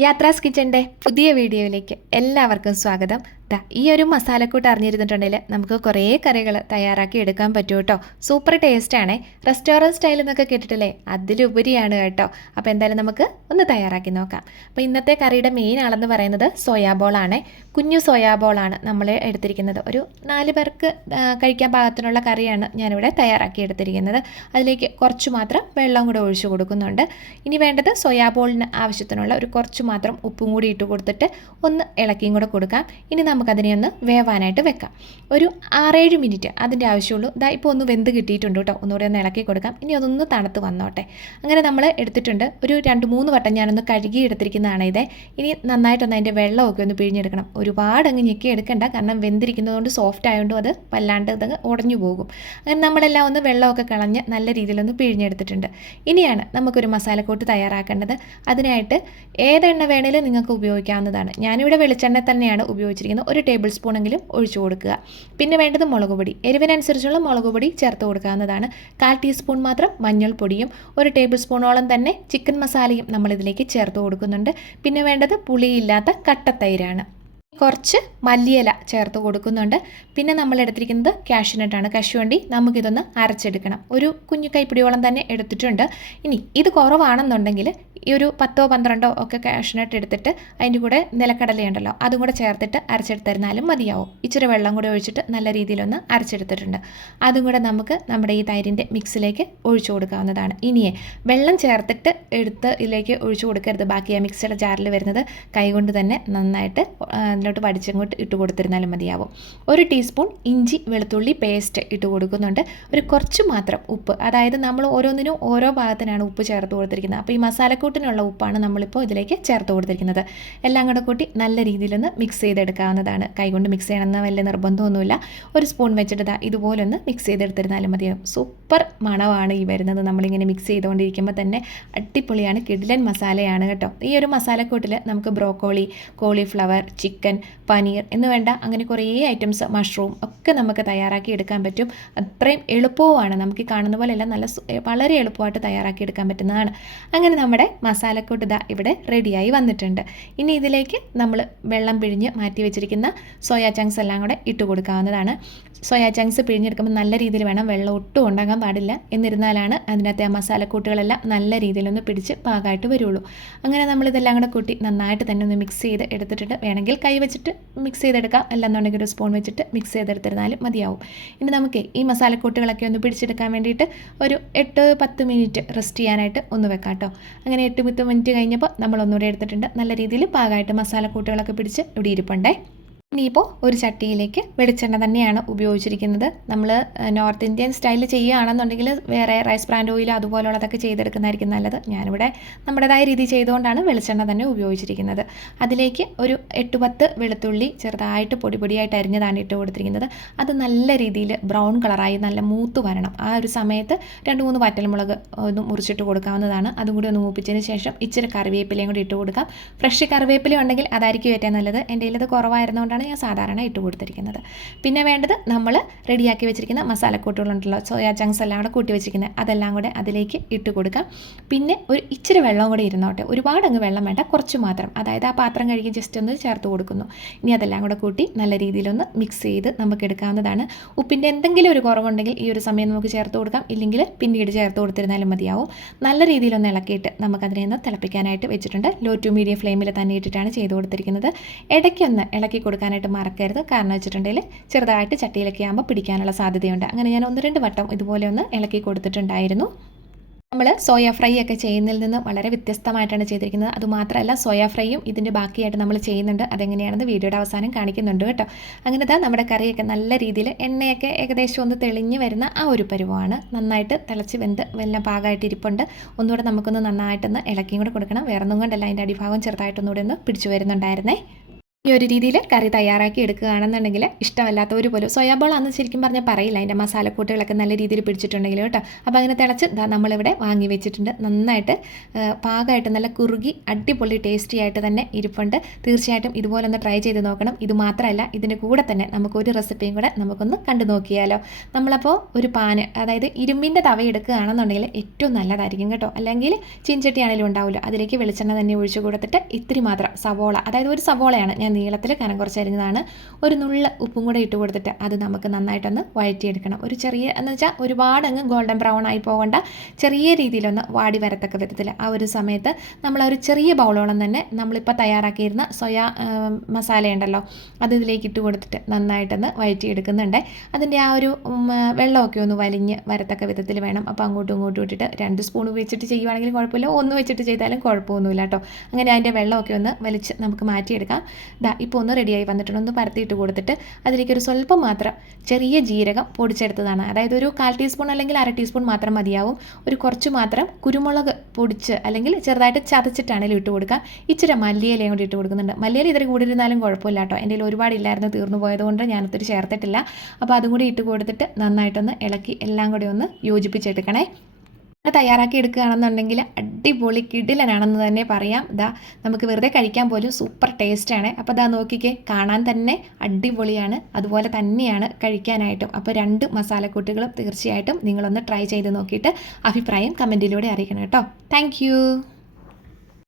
യാത്രാസ് കിച്ചൻ്റെ പുതിയ വീഡിയോയിലേക്ക് എല്ലാവർക്കും സ്വാഗതം. ഈ ഒരു മസാലക്കൂട്ട് അറിഞ്ഞിരുന്നിട്ടുണ്ടെങ്കിൽ നമുക്ക് കുറേ കറികൾ തയ്യാറാക്കി എടുക്കാൻ പറ്റും കേട്ടോ. സൂപ്പർ ടേസ്റ്റാണേ. റെസ്റ്റോറൻറ്റ് സ്റ്റൈൽ എന്നൊക്കെ കേട്ടിട്ടില്ലേ, അതിലുപരിയാണ് കേട്ടോ. അപ്പോൾ എന്തായാലും നമുക്ക് ഒന്ന് തയ്യാറാക്കി നോക്കാം. അപ്പോൾ ഇന്നത്തെ കറിയുടെ മെയിൻ ആളെന്ന് പറയുന്നത് സോയാബോളാണ്. കുഞ്ഞു സോയാബോളാണ് നമ്മൾ എടുത്തിരിക്കുന്നത്. ഒരു 4 പേർക്ക് കഴിക്കാൻ പാകത്തിനുള്ള കറിയാണ് ഞാനിവിടെ തയ്യാറാക്കി എടുത്തിരിക്കുന്നത്. അതിലേക്ക് കുറച്ച് മാത്രം വെള്ളം കൂടെ ഒഴിച്ചു കൊടുക്കുന്നുണ്ട്. ഇനി വേണ്ടത് സോയാബോളിന് ആവശ്യത്തിനുള്ള ഒരു കുറച്ച് മാത്രം ഉപ്പും കൂടി ഇട്ട് കൊടുത്തിട്ട് ഒന്ന് ഇളക്കിയും കൂടെ കൊടുക്കാം. ഇനി നമുക്കതിനെ ഒന്ന് വേവാനായിട്ട് വെക്കാം. ഒരു 6-7 മിനിറ്റ് അതിൻ്റെ ആവശ്യമുള്ളൂ. ഇപ്പോൾ ഒന്ന് വെന്ത് കിട്ടിയിട്ടുണ്ട് കേട്ടോ. ഒന്നുകൂടെ ഒന്ന് ഇളക്കി കൊടുക്കാം. ഇനി അതൊന്ന് തണുത്ത് വന്നോട്ടെ. അങ്ങനെ നമ്മൾ എടുത്തിട്ടുണ്ട്. ഒരു 2-3 വട്ടം ഞാനൊന്ന് കഴുകി എടുത്തിരിക്കുന്നതാണ് ഇത്. ഇനി നന്നായിട്ടൊന്ന് അതിൻ്റെ വെള്ളമൊക്കെ ഒന്ന് പിഴിഞ്ഞെടുക്കണം. ഒരുപാട് അങ്ങ് ഞെക്കി എടുക്കണ്ട, കാരണം വെന്തിരിക്കുന്നതുകൊണ്ട് സോഫ്റ്റ് ആയതുകൊണ്ടും അത് വല്ലാണ്ട് ഇതങ്ങ് ഉടഞ്ഞു പോകും. അങ്ങനെ നമ്മളെല്ലാം ഒന്ന് വെള്ളമൊക്കെ കളഞ്ഞ് നല്ല രീതിയിലൊന്ന് പിഴിഞ്ഞെടുത്തിട്ടുണ്ട്. ഇനിയാണ് നമുക്കൊരു മസാലക്കൂട്ട് തയ്യാറാക്കേണ്ടത്. അതിനായിട്ട് ഏതെണ്ണ വേണേലും നിങ്ങൾക്ക് ഉപയോഗിക്കാവുന്നതാണ്. ഞാനിവിടെ വെളിച്ചെണ്ണ തന്നെയാണ് ഉപയോഗിച്ചിരിക്കുന്നത്. 1 ടേബിൾ സ്പൂണെങ്കിലും ഒഴിച്ചു കൊടുക്കുക. പിന്നെ വേണ്ടത് മുളക് പൊടി, എരിവിനനുസരിച്ചുള്ള മുളക് പൊടി ചേർത്ത് കൊടുക്കാവുന്നതാണ്. 1/4 ടീസ്പൂൺ മാത്രം മഞ്ഞൾപ്പൊടിയും 1 ടേബിൾ സ്പൂണോളം തന്നെ ചിക്കൻ മസാലയും നമ്മളിതിലേക്ക് ചേർത്ത് കൊടുക്കുന്നുണ്ട്. പിന്നെ വേണ്ടത് പുളിയില്ലാത്ത കട്ടത്തൈരാണ്. കുറച്ച് മല്ലിയില ചേർത്ത് കൊടുക്കുന്നുണ്ട്. പിന്നെ നമ്മൾ എടുത്തിരിക്കുന്നത് കാഷ്യൂനട്ടാണ്. കശുവണ്ടി നമുക്കിതൊന്ന് അരച്ചെടുക്കണം. ഒരു കുഞ്ഞു കൈപ്പിടിയോളം തന്നെ എടുത്തിട്ടുണ്ട്. ഇനി ഇത് കുറവാണെന്നുണ്ടെങ്കിൽ ഈ ഒരു 10-12 ഒക്കെ കാഷ്യൂനട്ട് എടുത്തിട്ട് അതിൻ്റെ കൂടെ നിലക്കടലയുണ്ടല്ലോ അതും കൂടെ ചേർത്തിട്ട് അരച്ചെടുത്തിരുന്നാലും മതിയാവും. ഇച്ചിരി വെള്ളം കൂടെ ഒഴിച്ചിട്ട് നല്ല രീതിയിലൊന്ന് അരച്ചെടുത്തിട്ടുണ്ട്. അതും കൂടെ നമുക്ക് നമ്മുടെ ഈ തൈരിൻ്റെ മിക്സിലേക്ക് ഒഴിച്ചു കൊടുക്കാവുന്നതാണ്. ഇനിയേ വെള്ളം ചേർത്തിട്ട് എടുത്ത് ഇതിലേക്ക് ഒഴിച്ചു കൊടുക്കരുത്. ബാക്കി ആ മിക്സിയുടെ ജാറിൽ വരുന്നത് കൈകൊണ്ട് തന്നെ നന്നായിട്ട് അതിലോട്ട് വടിച്ചങ്ങോട്ട് ഇട്ട് കൊടുത്തിരുന്നാലും മതിയാവും. 1 ടീസ്പൂൺ ഇഞ്ചി വെളുത്തുള്ളി പേസ്റ്റ് ഇട്ട് കൊടുക്കുന്നുണ്ട്. ഒരു കുറച്ച് മാത്രം ഉപ്പ്, അതായത് നമ്മൾ ഓരോന്നിനും ഓരോ ഭാഗത്തിനാണ് ഉപ്പ് ചേർത്ത് കൊടുത്തിരിക്കുന്നത്. അപ്പോൾ ഈ മസാലക്കൂട്ടിനുള്ള ഉപ്പാണ് നമ്മളിപ്പോൾ ഇതിലേക്ക് ചേർത്ത് കൊടുത്തിരിക്കുന്നത്. എല്ലാം കൂടെ കൂട്ടി നല്ല രീതിയിലൊന്ന് മിക്സ് ചെയ്തെടുക്കാവുന്നതാണ്. കൈകൊണ്ട് മിക്സ് ചെയ്യണമെന്ന് വലിയ നിർബന്ധമൊന്നുമില്ല. ഒരു സ്പൂൺ വെച്ചിട്ട് ഇതുപോലൊന്ന് മിക്സ് ചെയ്തെടുത്തിരുന്നാലും മതിയാവും. സൂപ്പർ മണമാണ് ഈ വരുന്നത്. നമ്മളിങ്ങനെ മിക്സ് ചെയ്തുകൊണ്ടിരിക്കുമ്പോൾ തന്നെ അടിപൊളിയാണ്. കിടിലൻ മസാലയാണ് കേട്ടോ. ഈ ഒരു മസാലക്കൂട്ടിൽ നമുക്ക് ബ്രോക്കോളി, കോളിഫ്ലവർ, ചിക്കൻ, പനീർ എന്ന് വേണ്ട അങ്ങനെ കുറേ ഐറ്റംസ്, മഷ്റൂം ഒക്കെ നമുക്ക് തയ്യാറാക്കി എടുക്കാൻ പറ്റും. അത്രയും എളുപ്പവുമാണ്. നമുക്ക് കാണുന്ന പോലെയല്ല, വളരെ എളുപ്പമായിട്ട് തയ്യാറാക്കി എടുക്കാൻ പറ്റുന്നതാണ്. അങ്ങനെ നമ്മുടെ മസാലക്കൂട്ട് ഇവിടെ റെഡിയായി വന്നിട്ടുണ്ട്. ഇനി ഇതിലേക്ക് നമ്മൾ വെള്ളം പിഴിഞ്ഞ് മാറ്റി വെച്ചിരിക്കുന്ന സോയാ ചങ്ക്സ് എല്ലാം കൂടെ ഇട്ട് കൊടുക്കാവുന്നതാണ്. സോയാ ചങ്ക്സ് പിഴിഞ്ഞെടുക്കുമ്പോൾ നല്ല രീതിയിൽ വേണം, വെള്ളം ഒട്ടും ഉണ്ടാകാൻ പാടില്ല. എന്നിരുന്നാലാണ് അതിനകത്തെ ആ മസാലക്കൂട്ടുകളെല്ലാം നല്ല രീതിയിലൊന്ന് പിടിച്ച് പാകമായിട്ട് വരുള്ളൂ. അങ്ങനെ നമ്മളിതെല്ലാം കൂടെ കൂട്ടി നന്നായിട്ട് തന്നെ ഒന്ന് മിക്സ് ചെയ്ത് എടുത്തിട്ട് വേണമെങ്കിൽ കൈ വെച്ചിട്ട് മിക്സ് ചെയ്തെടുക്കാം, അല്ലെന്നുണ്ടെങ്കിൽ ഒരു സ്പൂൺ വെച്ചിട്ട് മിക്സ് ചെയ്തെടുത്തിരുന്നാലും മതിയാവും. ഇനി നമുക്ക് ഈ മസാലക്കൂട്ടുകളൊക്കെ ഒന്ന് പിടിച്ചെടുക്കാൻ വേണ്ടിയിട്ട് ഒരു 8-10 മിനിറ്റ് റെസ്റ്റ് ചെയ്യാനായിട്ട് ഒന്ന് വെക്കാം കേട്ടോ. അങ്ങനെ 8-10 മിനിറ്റ് കഴിഞ്ഞപ്പോൾ നമ്മൾ ഒന്നുകൂടെ എടുത്തിട്ടുണ്ട്. നല്ല രീതിയിൽ പാകമായിട്ട് മസാലക്കൂട്ടുകളൊക്കെ പിടിച്ച് ഇവിടെ ഇരിപ്പുണ്ടേ. ഇനിയിപ്പോൾ ഒരു ചട്ടിയിലേക്ക് വെളിച്ചെണ്ണ തന്നെയാണ് ഉപയോഗിച്ചിരിക്കുന്നത്. നമ്മൾ നോർത്ത് ഇന്ത്യൻ സ്റ്റൈലിൽ ചെയ്യുകയാണെന്നുണ്ടെങ്കിൽ വേറെ റൈസ് ബ്രാൻഡ് ഓയിൽ അതുപോലുള്ളതൊക്കെ ചെയ്തെടുക്കുന്നതായിരിക്കും നല്ലത്. ഞാനിവിടെ നമ്മുടേതായ രീതി ചെയ്തുകൊണ്ടാണ് വെളിച്ചെണ്ണ തന്നെ ഉപയോഗിച്ചിരിക്കുന്നത്. അതിലേക്ക് ഒരു 8-10 വെളുത്തുള്ളി ചെറുതായിട്ട് പൊടിയായിട്ട് അരിഞ്ഞതാണ് ഇട്ട് കൊടുത്തിരിക്കുന്നത്. അത് നല്ല രീതിയിൽ ബ്രൗൺ കളറായി നല്ല മൂത്ത് വരണം. ആ ഒരു സമയത്ത് 2-3 വറ്റൽമുളക് ഒന്ന് മുറിച്ചിട്ട് കൊടുക്കാവുന്നതാണ്. അതും കൂടി ഒന്ന് മൂപ്പിച്ചതിന് ശേഷം ഇച്ചിരി കറിവേപ്പിലയും കൂടി ഇട്ട് കൊടുക്കാം. ഫ്രഷ് കറിവേപ്പില ഉണ്ടെങ്കിൽ അതായിരിക്കും ഏറ്റവും നല്ലത്. എൻ്റെ കയ്യിൽ ഇത് കുറവായിരുന്നുകൊണ്ടാണ് ഞാൻ സാധാരണ ഇട്ട് കൊടുത്തിരിക്കുന്നത്. പിന്നെ വേണ്ടത് നമ്മൾ റെഡിയാക്കി വെച്ചിരിക്കുന്ന മസാലക്കൂട്ടുകളുണ്ടല്ലോ, സോയാ ചങ്ക്സ് എല്ലാം കൂടെ കൂട്ടി വെച്ചിരിക്കുന്നത്, അതെല്ലാം കൂടെ അതിലേക്ക് ഇട്ട് കൊടുക്കാം. പിന്നെ ഒരു ഇച്ചിരി വെള്ളം കൂടെ ഇരുന്നോട്ടെ. ഒരുപാട് അങ്ങ് വെള്ളം വേണ്ട, കുറച്ച് മാത്രം. അതായത് ആ പാത്രം കഴുകി ജസ്റ്റ് ഒന്ന് ചേർത്ത് കൊടുക്കുന്നു. ഇനി അതെല്ലാം കൂടെ കൂട്ടി നല്ല രീതിയിലൊന്ന് മിക്സ് ചെയ്ത് നമുക്ക് എടുക്കാവുന്നതാണ്. ഉപ്പിൻ്റെ എന്തെങ്കിലും ഒരു കുറവുണ്ടെങ്കിൽ ഈ ഒരു സമയം നമുക്ക് ചേർത്ത് കൊടുക്കാം, ഇല്ലെങ്കിൽ പിന്നീട് ചേർത്ത് കൊടുത്തിരുന്നാലും മതിയാവും. നല്ല രീതിയിലൊന്ന് ഇളക്കിയിട്ട് നമുക്കതിനെ ഒന്ന് തിളപ്പിക്കാനായിട്ട് വെച്ചിട്ടുണ്ട്. ലോ ടു മീഡിയം ഫ്ലെയിമിൽ തന്നെ ഇട്ടിട്ടാണ് ചെയ്ത് കൊടുത്തിരിക്കുന്നത്. ഇടയ്ക്കൊന്ന് ഇളക്കി കൊടുക്കാനായിട്ട് മറക്കരുത്. കാരണം വെച്ചിട്ടുണ്ടെങ്കിൽ ചെറുതായിട്ട് ചട്ടിയിലൊക്കെ ആകുമ്പോൾ പിടിക്കാനുള്ള സാധ്യതയുണ്ട്. അങ്ങനെ ഞാൻ 1-2 വട്ടം ഇതുപോലെ ഒന്ന് ഇളക്കി കൊടുത്തിട്ടുണ്ടായിരുന്നു. നമ്മൾ സോയ ഫ്രൈ ഒക്കെ ചെയ്യുന്നതിൽ നിന്ന് വളരെ വ്യത്യസ്തമായിട്ടാണ് ചെയ്തിരിക്കുന്നത്. അതുമാത്രമല്ല, സോയ ഫ്രൈയും ഇതിൻ്റെ ബാക്കിയായിട്ട് നമ്മൾ ചെയ്യുന്നുണ്ട്. അതെങ്ങനെയാണെന്ന് വീഡിയോയുടെ അവസാനം കാണിക്കുന്നുണ്ട് കേട്ടോ. അങ്ങനെ നമ്മുടെ കറിയൊക്കെ നല്ല രീതിയിൽ എണ്ണയൊക്കെ ഏകദേശം ഒന്ന് തെളിഞ്ഞ് വരുന്ന ആ ഒരു പരുവമാണ്. നന്നായിട്ട് തിളച്ച് വെന്ത് എല്ലാം പാകമായിട്ട് ഇരിപ്പുണ്ട്. ഒന്നുകൂടെ നമുക്കൊന്ന് നന്നായിട്ടൊന്ന് ഇളക്കിയും കൂടെ കൊടുക്കണം. വേറൊന്നും കൊണ്ടല്ല, അതിൻ്റെ അടിഭാഗം ചെറുതായിട്ടൊന്നുകൂടെ ഒന്ന് പിടിച്ചു വരുന്നുണ്ടായിരുന്നേ. ഈ ഒരു രീതിയിൽ കറി തയ്യാറാക്കി എടുക്കുകയാണെന്നുണ്ടെങ്കിൽ ഇഷ്ടമല്ലാത്തവർ പോലും സോയാബോളാന്ന് ശരിക്കും പറഞ്ഞാൽ പറയില്ല, അതിൻ്റെ മസാലക്കൂട്ടുകളൊക്കെ നല്ല രീതിയിൽ പിടിച്ചിട്ടുണ്ടെങ്കിൽ കേട്ടോ. അപ്പോൾ അങ്ങനെ തിളച്ച് നമ്മളിവിടെ വാങ്ങി വെച്ചിട്ടുണ്ട്. നന്നായിട്ട് പാകമായിട്ട് നല്ല കുറുകി അടിപൊളി ടേസ്റ്റി ആയിട്ട് തന്നെ ഇരിപ്പുണ്ട്. തീർച്ചയായിട്ടും ഇതുപോലെ ഒന്ന് ട്രൈ ചെയ്ത് നോക്കണം. ഇത് മാത്രമല്ല, ഇതിൻ്റെ കൂടെ തന്നെ നമുക്കൊരു റെസിപ്പിയും കൂടെ നമുക്കൊന്ന് കണ്ടു നോക്കിയാലോ. നമ്മളപ്പോൾ ഒരു പാന്, അതായത് ഇരുമ്പിൻ്റെ തവ എടുക്കുകയാണെന്നുണ്ടെങ്കിൽ ഏറ്റവും നല്ലതായിരിക്കും കേട്ടോ. അല്ലെങ്കിൽ ചീൻചട്ടി ആണെങ്കിലും ഉണ്ടാവില്ല, അതിലേക്ക് വെളിച്ചെണ്ണ തന്നെ ഒഴിച്ചു കൊടുത്തിട്ട് ഇത്തിരി മാത്രം സവോള, അതായത് ഒരു സവോളയാണ് ഞാൻ നീളത്തിൽ കനം കുറച്ച് അരിഞ്ഞതാണ്, ഒരു നുള്ള ഉപ്പും കൂടെ ഇട്ട് കൊടുത്തിട്ട് അത് നമുക്ക് നന്നായിട്ടൊന്ന് വഴറ്റിയെടുക്കണം. ഒരു ചെറിയ എന്ന് വെച്ചാൽ ഒരുപാട് അങ്ങ് ഗോൾഡൻ ബ്രൗൺ ആയി പോകേണ്ട, ചെറിയ രീതിയിലൊന്ന് വാടി വരത്തക്ക വിധത്തിൽ ആ ഒരു സമയത്ത് നമ്മൾ ഒരു ചെറിയ ബൗളോളം തന്നെ നമ്മളിപ്പോൾ തയ്യാറാക്കിയിരുന്ന സോയാ മസാലയുണ്ടല്ലോ അത് ഇതിലേക്ക് ഇട്ട് കൊടുത്തിട്ട് നന്നായിട്ടൊന്ന് വഴറ്റിയെടുക്കുന്നുണ്ട്. അതിൻ്റെ ആ ഒരു വെള്ളമൊക്കെ ഒന്ന് വലിഞ്ഞ് വരത്തക്ക വിധത്തിൽ വേണം. അപ്പോൾ അങ്ങോട്ടും ഇങ്ങോട്ടും ഇട്ടിട്ട് 2 സ്പൂൺ വെച്ചിട്ട് ചെയ്യുവാണെങ്കിലും കുഴപ്പമില്ല, 1 വെച്ചിട്ട് ചെയ്താലും കുഴപ്പമൊന്നുമില്ല കേട്ടോ. അങ്ങനെ അതിൻ്റെ വെള്ളമൊക്കെ ഒന്ന് വലിച്ച് നമുക്ക് മാറ്റിയെടുക്കാം. ഇപ്പോൾ ഒന്ന് റെഡിയായി വന്നിട്ടുണ്ട്. ഒന്ന് പരത്തിയിട്ട് കൊടുത്തിട്ട് അതിലേക്ക് ഒരു സ്വല്പം മാത്രം ചെറിയ ജീരകം പൊടിച്ചെടുത്തതാണ്, അതായത് ഒരു 1/4 ടീസ്പൂൺ അല്ലെങ്കിൽ 1/2 ടീസ്പൂൺ മാത്രം മതിയാവും. ഒരു കുറച്ച് മാത്രം കുരുമുളക് പൊടിച്ച് അല്ലെങ്കിൽ ചെറുതായിട്ട് ചതച്ചിട്ടാണെങ്കിലും ഇട്ട് കൊടുക്കാം. ഇച്ചിരി മല്ലിയിലയും കൂടി ഇട്ട് കൊടുക്കുന്നുണ്ട്. മല്ലിയില ഇതിൽ കൂടിയിരുന്നാലും കുഴപ്പമില്ല കേട്ടോ. എൻ്റെ കയ്യിൽ ഒരുപാടില്ലായിരുന്നു, തീർന്നു പോയതുകൊണ്ട് ഞാനൊത്തിരി ചേർത്തിട്ടില്ല. അപ്പോൾ അതും കൂടി ഇട്ട് കൊടുത്തിട്ട് നന്നായിട്ടൊന്ന് ഇളക്കി എല്ലാം കൂടി ഒന്ന് യോജിപ്പിച്ചെടുക്കണേ. തയ്യാറാക്കി എടുക്കുകയാണെന്നുണ്ടെങ്കിൽ അടിപൊളി കിടിലനാണെന്ന് തന്നെ പറയാം. നമുക്ക് വെറുതെ കഴിക്കാൻ പോലും സൂപ്പർ ടേസ്റ്റാണ്. അപ്പോൾ നോക്കിക്കേ, കാണാൻ തന്നെ അടിപൊളിയാണ്, അതുപോലെ തന്നെയാണ് കഴിക്കാനായിട്ടും. അപ്പോൾ 2 മസാലക്കൂട്ടുകളും തീർച്ചയായിട്ടും നിങ്ങളൊന്ന് ട്രൈ ചെയ്ത് നോക്കിയിട്ട് അഭിപ്രായം കമൻറ്റിലൂടെ അറിയിക്കണം കേട്ടോ. താങ്ക്